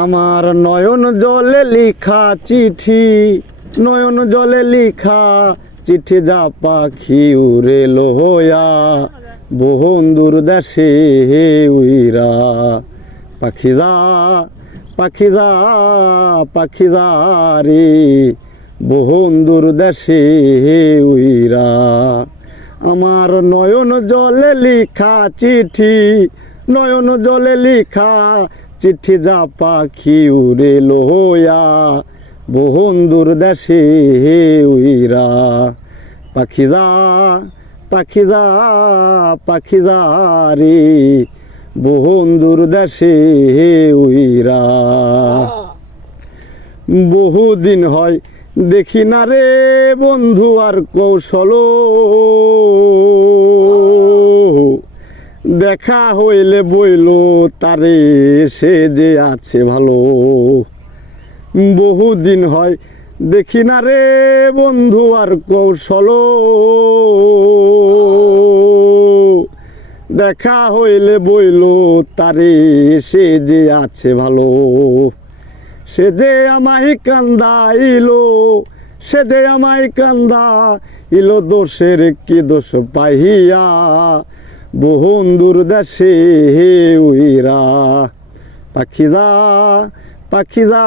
আমার নয়ন জলে লিখা চিঠি, নয়ন জলে লিখা চিঠি যা পাখি উড়ে লহয়া বন্ধুর দেশে উইরা। পাখি যা পাখি যা পাখি যা রে বন্ধুর দেশে উইরা। আমার নয়ন জলে লিখা চিঠি, নয়ন জলে লিখা চিঠি যা পাখি উড়ে লহয়া বন্ধুর দেশে উইরা। পাখি যা পাখি যা পাখি যা রে বন্ধুর দেশে উইরা। বহুদিন হয় দেখি না রে বন্ধু আর কৌশল, দেখা হইলে বইল তারে সে যে আছে ভালো। বহুদিন হয় দেখি না রে বন্ধু আর কৌশল, দেখা হইলে বইল তারে সে যে আছে ভালো। সে যে আমায় কান্দাইলো, সে যে আমায় কান্দাইলো দোষের কি দোষ পাইয়া বন্ধুর দেশে উইরা। পাখি যা পাখি যা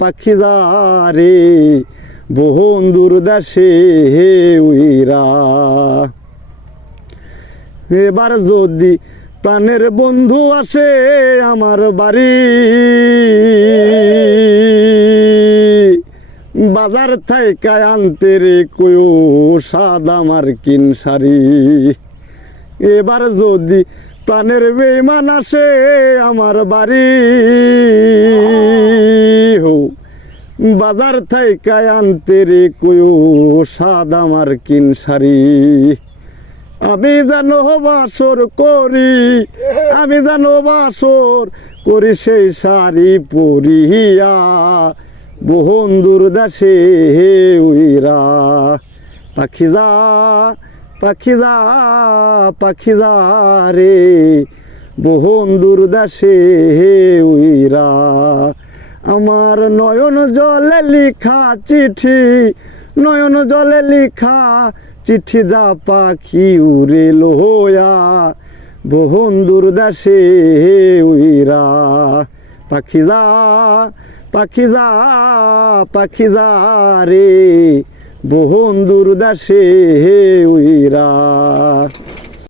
পাখি যা রে বন্ধুর দেশে উইরা। এবার যদি প্রাণের বন্ধু আসে আমার বাড়ি, বাজার থেকে আনতে রে কয়ো সাদা মার্কিন শাড়ি। এবার যদি প্রাণের বেঈমান আসে আমার বাড়ি, বাজার থেকে আনতে রে কয়ো সাদা মার্কিন শাড়ি। আমি জানো বাসর করি, আমি জানো বাসর করি সেই শাড়ি পরিয়া বন্ধুর দেশে উইরা। পাখি যা পাখি যা পাখি যা রে বন্ধুর দেশে উইরা। আমার নয়ন জলে লিখা চিঠি, নয়ন জলে লিখা চিঠি যা পাখি উড়ে লহয়া বন্ধুর দেশে উইরা। পাখি যা পাখি যা পাখি যা রে বন্ধুর দেশে উইরা।